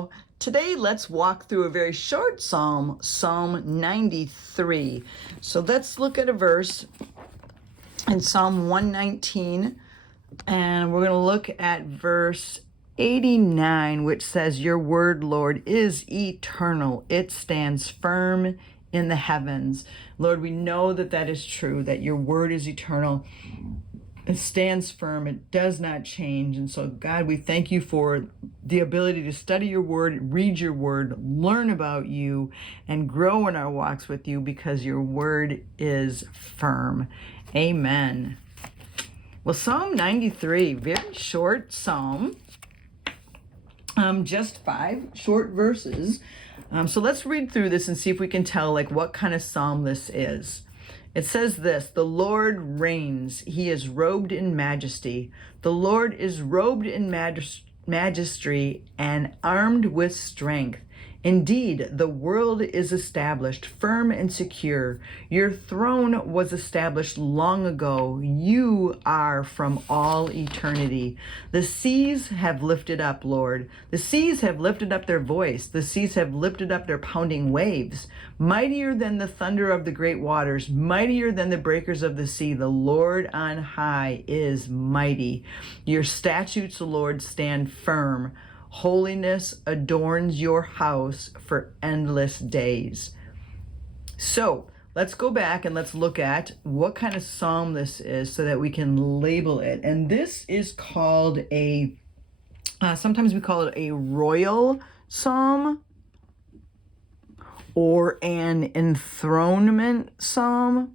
So today let's walk through a very short psalm, Psalm 93. So let's look at a verse in Psalm 119, and we're going to look at verse 89, which says, "Your word, Lord, is eternal. It stands firm in the heavens." Lord, we know that that is true, that your word is eternal. It stands firm. It does not change. And so, God, we thank you for the ability to study your word, read your word, learn about you, and grow in our walks with you because your word is firm. Amen. Well, Psalm 93, very short psalm. Just 5 short verses. So let's read through this and see if we can tell what kind of psalm this is. It says this: "The Lord reigns. He is robed in majesty. The Lord is robed in majesty and armed with strength. Indeed, the world is established firm and secure. Your throne was established long ago. You are from all eternity. The seas have lifted up, Lord. The seas have lifted up their voice. The seas have lifted up their pounding waves. Mightier than the thunder of the great waters, mightier than the breakers of the sea, the Lord on high is mighty. Your statutes, Lord, stand firm. Holiness adorns your house for endless days." So let's go back and let's look at what kind of psalm this is so that we can label it. And this is called sometimes we call it a royal psalm or an enthronement psalm.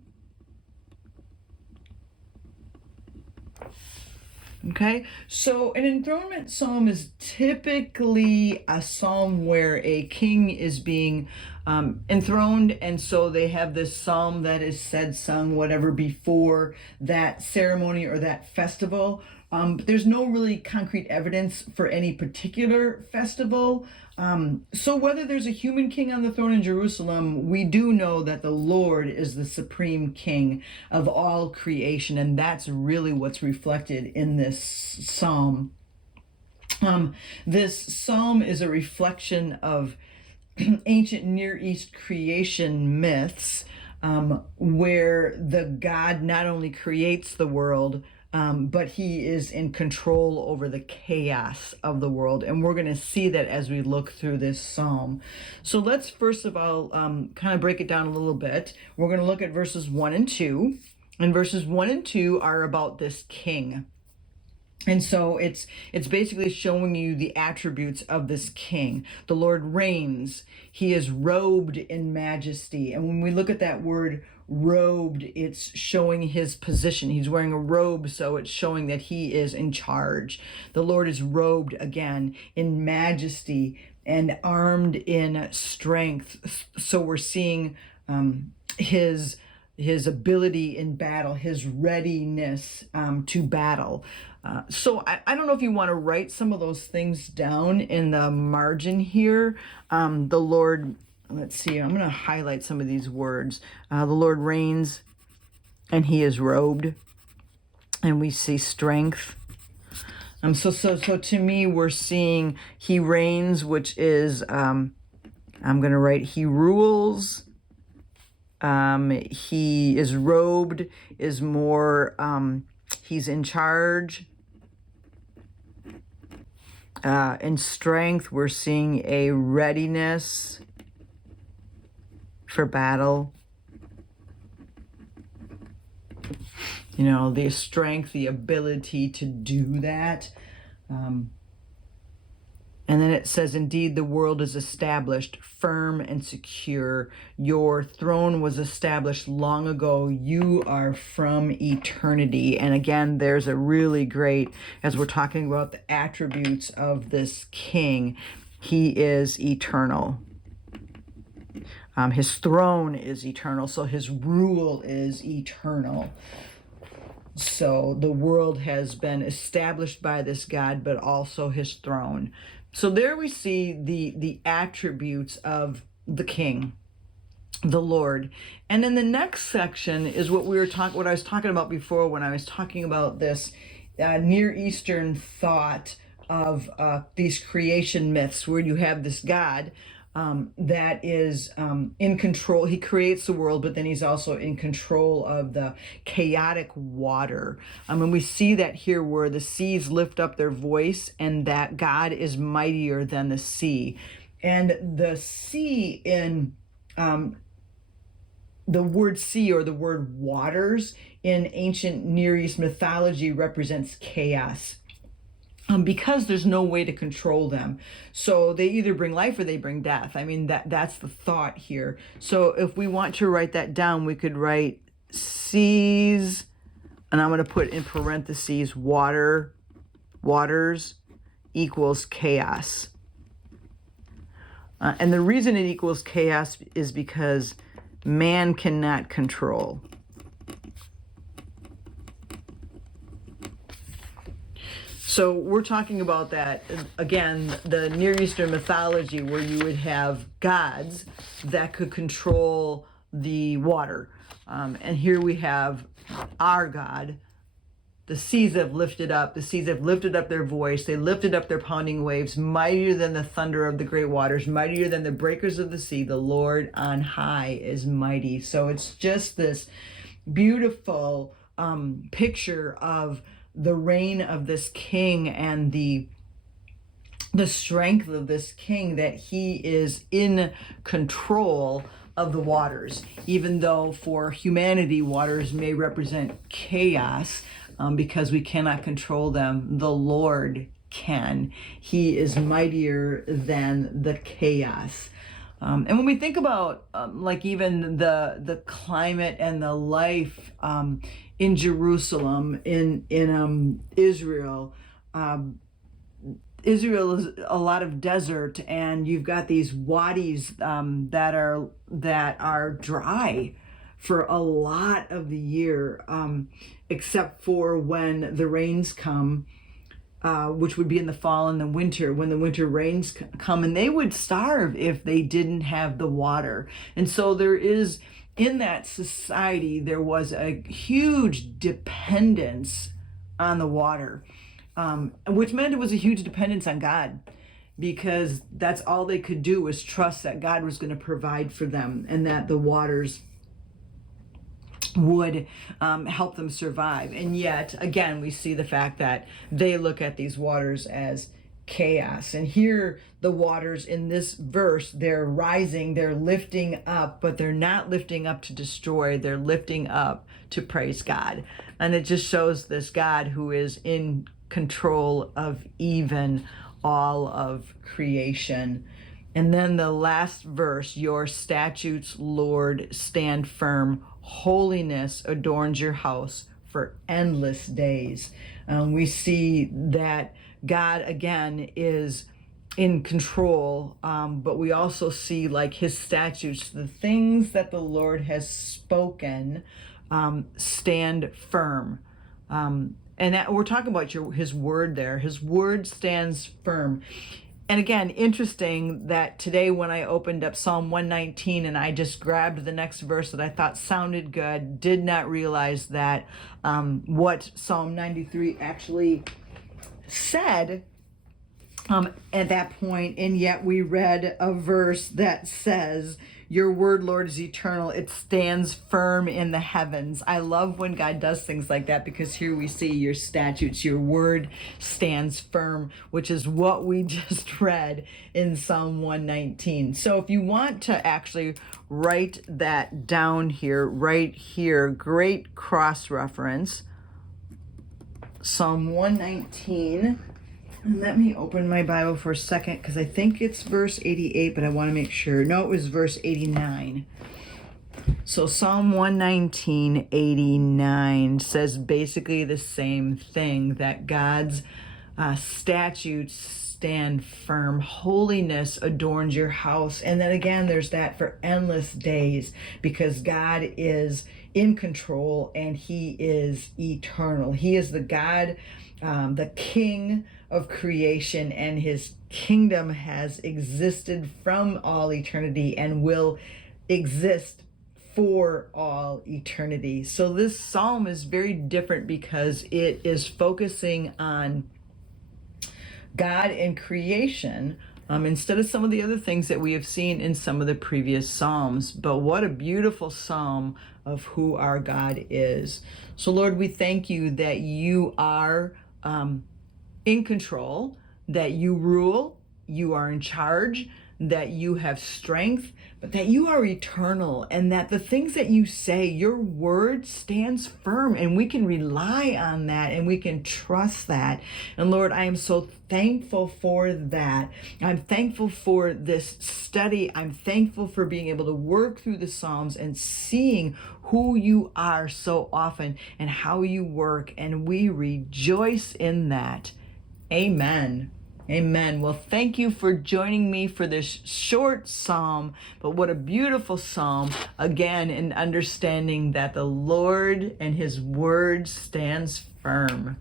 Okay, so an enthronement psalm is typically a psalm where a king is being enthroned, and so they have this psalm that is said, sung, whatever, before that ceremony or that festival. But there's no really concrete evidence for any particular festival. So whether there's a human king on the throne in Jerusalem, we do know that the Lord is the supreme king of all creation, and that's really what's reflected in this psalm. This psalm is a reflection of ancient Near East creation myths, where the God not only creates the world, but he is in control over the chaos of the world. And we're going to see that as we look through this psalm. So let's first of all kind of break it down a little bit. We're going to look at verses 1 and 2. And verses 1 and 2 are about this king. And so it's basically showing you the attributes of this king. The Lord reigns. He is robed in majesty. And when we look at that word robed, it's showing his position. He's wearing a robe, so it's showing that he is in charge. The Lord is robed again in majesty and armed in strength. So we're seeing his ability in battle, his readiness to battle. So I don't know if you want to write some of those things down in the margin here. The Lord, let's see, I'm going to highlight some of these words. The Lord reigns and he is robed, and we see strength. So to me, we're seeing he reigns, which is, I'm going to write he rules. He is robed is more, he's in charge. In strength, we're seeing a readiness for battle. You know, the strength, the ability to do that. And then it says, "Indeed, the world is established firm and secure. Your throne was established long ago. You are from eternity." And again, there's a really great, as we're talking about the attributes of this king, he is eternal. His throne is eternal, so his rule is eternal. So the world has been established by this God, but also his throne. So there we see the attributes of the king, the Lord. And then the next section is what I was talking about before when I was talking about this Near Eastern thought of these creation myths where you have this God that is in control. He creates the world, but then he's also in control of the chaotic water. And we see that here where the seas lift up their voice and that God is mightier than the sea. And the sea in the word sea or the word waters in ancient Near East mythology represents chaos. Because there's no way to control them. So they either bring life or they bring death. I mean, that's the thought here. So if we want to write that down, we could write seas, and I'm going to put in parentheses waters equals chaos. And the reason it equals chaos is because man cannot control. So we're talking about that, again, the Near Eastern mythology where you would have gods that could control the water. And here we have our God. The seas have lifted up. The seas have lifted up their voice. They lifted up their pounding waves, mightier than the thunder of the great waters, mightier than the breakers of the sea. The Lord on high is mighty. So it's just this beautiful picture of the reign of this king and the strength of this king, that he is in control of the waters, even though for humanity waters may represent chaos because we cannot control them. The Lord can. He is mightier than the chaos. And when we think about like even the climate and the life in Jerusalem, in Israel, Israel is a lot of desert, and you've got these wadis that are dry for a lot of the year, except for when the rains come. Which would be in the fall and the winter, when the winter rains come, and they would starve if they didn't have the water. And so there is, in that society, there was a huge dependence on the water, which meant it was a huge dependence on God, because that's all they could do was trust that God was going to provide for them and that the waters would help them survive. And yet again, we see the fact that they look at these waters as chaos. And here the waters in this verse, they're rising, they're lifting up, but they're not lifting up to destroy, they're lifting up to praise God. And it just shows this God who is in control of even all of creation. And then the last verse, your statutes, Lord, stand firm. Holiness adorns your house for endless days. We see that God, again, is in control, but we also see like his statutes, the things that the Lord has spoken, stand firm. And that, we're talking about his word there. His word stands firm. And again, interesting that today when I opened up Psalm 119 and I just grabbed the next verse that I thought sounded good, did not realize that what Psalm 93 actually said at that point. And yet we read a verse that says, your word, Lord, is eternal. It stands firm in the heavens. I love when God does things like that, because here we see your statutes, your word stands firm, which is what we just read in Psalm 119. So if you want to actually write that down here, right here, great cross-reference, Psalm 119. And let me open my Bible for a second, because I think it's verse 88, but I want to make sure. No, it was verse 89. So Psalm 119, 89 says basically the same thing, that God's statutes stand firm. Holiness adorns your house. And then again, there's that for endless days, because God is in control and he is eternal. He is the God, the King of creation, and his kingdom has existed from all eternity and will exist for all eternity. So this psalm is very different because it is focusing on God in creation, instead of some of the other things that we have seen in some of the previous Psalms. But what a beautiful psalm of who our God is. So, Lord, we thank you that you are in control, that you rule, you are in charge, that you have strength, but that you are eternal, and that the things that you say, your word stands firm, and we can rely on that, and we can trust that. And Lord, I am so thankful for that. I'm thankful for this study. I'm thankful for being able to work through the Psalms and seeing who you are so often and how you work, and we rejoice in that. Amen. Amen. Well, thank you for joining me for this short psalm, but what a beautiful psalm, again, in understanding that the Lord and his word stands firm.